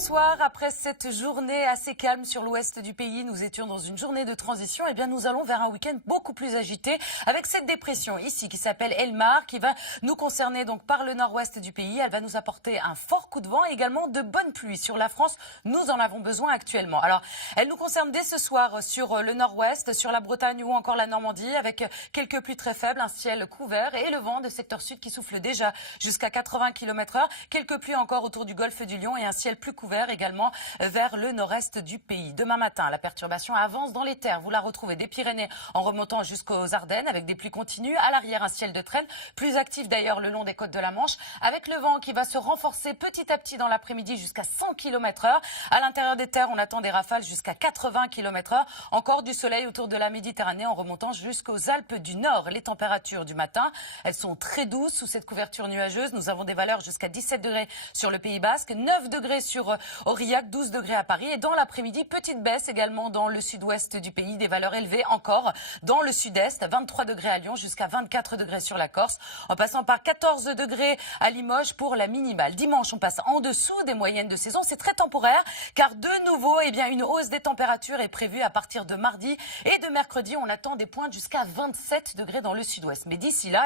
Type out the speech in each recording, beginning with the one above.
bonsoir. Après cette journée assez calme sur l'ouest du pays, nous étions dans une journée de transition. Eh bien, nous allons vers un week-end beaucoup plus agité avec cette dépression ici qui s'appelle Elmar, qui va nous concerner donc par le nord-ouest du pays. Elle va nous apporter un fort coup de vent et également de bonnes pluies sur la France. Nous en avons besoin actuellement. Alors, elle nous concerne dès ce soir sur le nord-ouest, sur la Bretagne ou encore la Normandie, avec quelques pluies très faibles, un ciel couvert et le vent de secteur sud qui souffle déjà jusqu'à 80 km/h. Quelques pluies encore autour du golfe du Lion et un ciel plus couvert également vers le nord-est du pays. Demain matin, la perturbation avance dans les terres. Vous la retrouvez des Pyrénées en remontant jusqu'aux Ardennes avec des pluies continues. À l'arrière, un ciel de traîne, plus actif d'ailleurs le long des côtes de la Manche, avec le vent qui va se renforcer petit à petit dans l'après-midi jusqu'à 100 km/h. À l'intérieur des terres, on attend des rafales jusqu'à 80 km/h. Encore du soleil autour de la Méditerranée en remontant jusqu'aux Alpes du Nord. Les températures du matin, elles sont très douces sous cette couverture nuageuse. Nous avons des valeurs jusqu'à 17 degrés sur le Pays Basque, 9 degrés sur Aurillac, 12 degrés à Paris. Et dans l'après-midi, petite baisse également dans le sud-ouest du pays, des valeurs élevées encore dans le sud-est, 23 degrés à Lyon jusqu'à 24 degrés sur la Corse, en passant par 14 degrés à Limoges pour la minimale. Dimanche, on passe en dessous des moyennes de saison. C'est très temporaire car de nouveau, une hausse des températures est prévue à partir de mardi et de mercredi. On attend des pointes jusqu'à 27 degrés dans le sud-ouest. Mais d'ici là,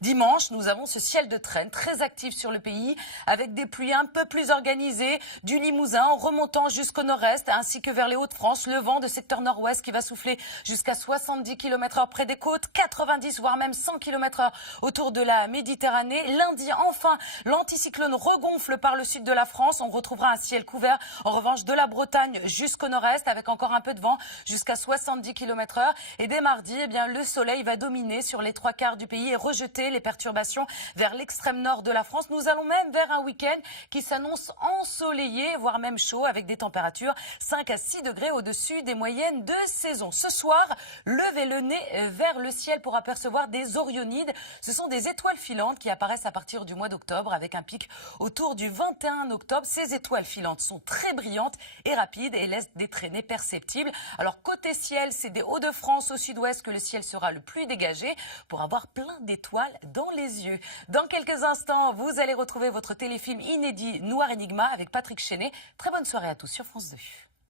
dimanche, nous avons ce ciel de traîne très actif sur le pays avec des pluies un peu plus organisées du Limousin en remontant jusqu'au nord-est ainsi que vers les Hauts-de-France. Le vent de secteur nord-ouest qui va souffler jusqu'à 70 km/h près des côtes, 90 voire même 100 km/h autour de la Méditerranée. Lundi, enfin, l'anticyclone regonfle par le sud de la France. On retrouvera un ciel couvert en revanche de la Bretagne jusqu'au nord-est avec encore un peu de vent jusqu'à 70 km/h. Et dès mardi, le soleil va dominer sur les trois quarts du pays et rejeter les perturbations vers l'extrême nord de la France. Nous allons même vers un week-end qui s'annonce ensoleillé, voire même chaud, avec des températures 5 à 6 degrés au-dessus des moyennes de saison. Ce soir, levez le nez vers le ciel pour apercevoir des Orionides. Ce sont des étoiles filantes qui apparaissent à partir du mois d'octobre avec un pic autour du 21 octobre. Ces étoiles filantes sont très brillantes et rapides et laissent des traînées perceptibles. Alors côté ciel, c'est des Hauts-de-France au sud-ouest que le ciel sera le plus dégagé pour avoir plein d'étoiles dans les yeux. Dans quelques instants, vous allez retrouver votre téléfilm inédit Noir Enigma avec Patrick Chenet. Très bonne soirée à tous sur France 2.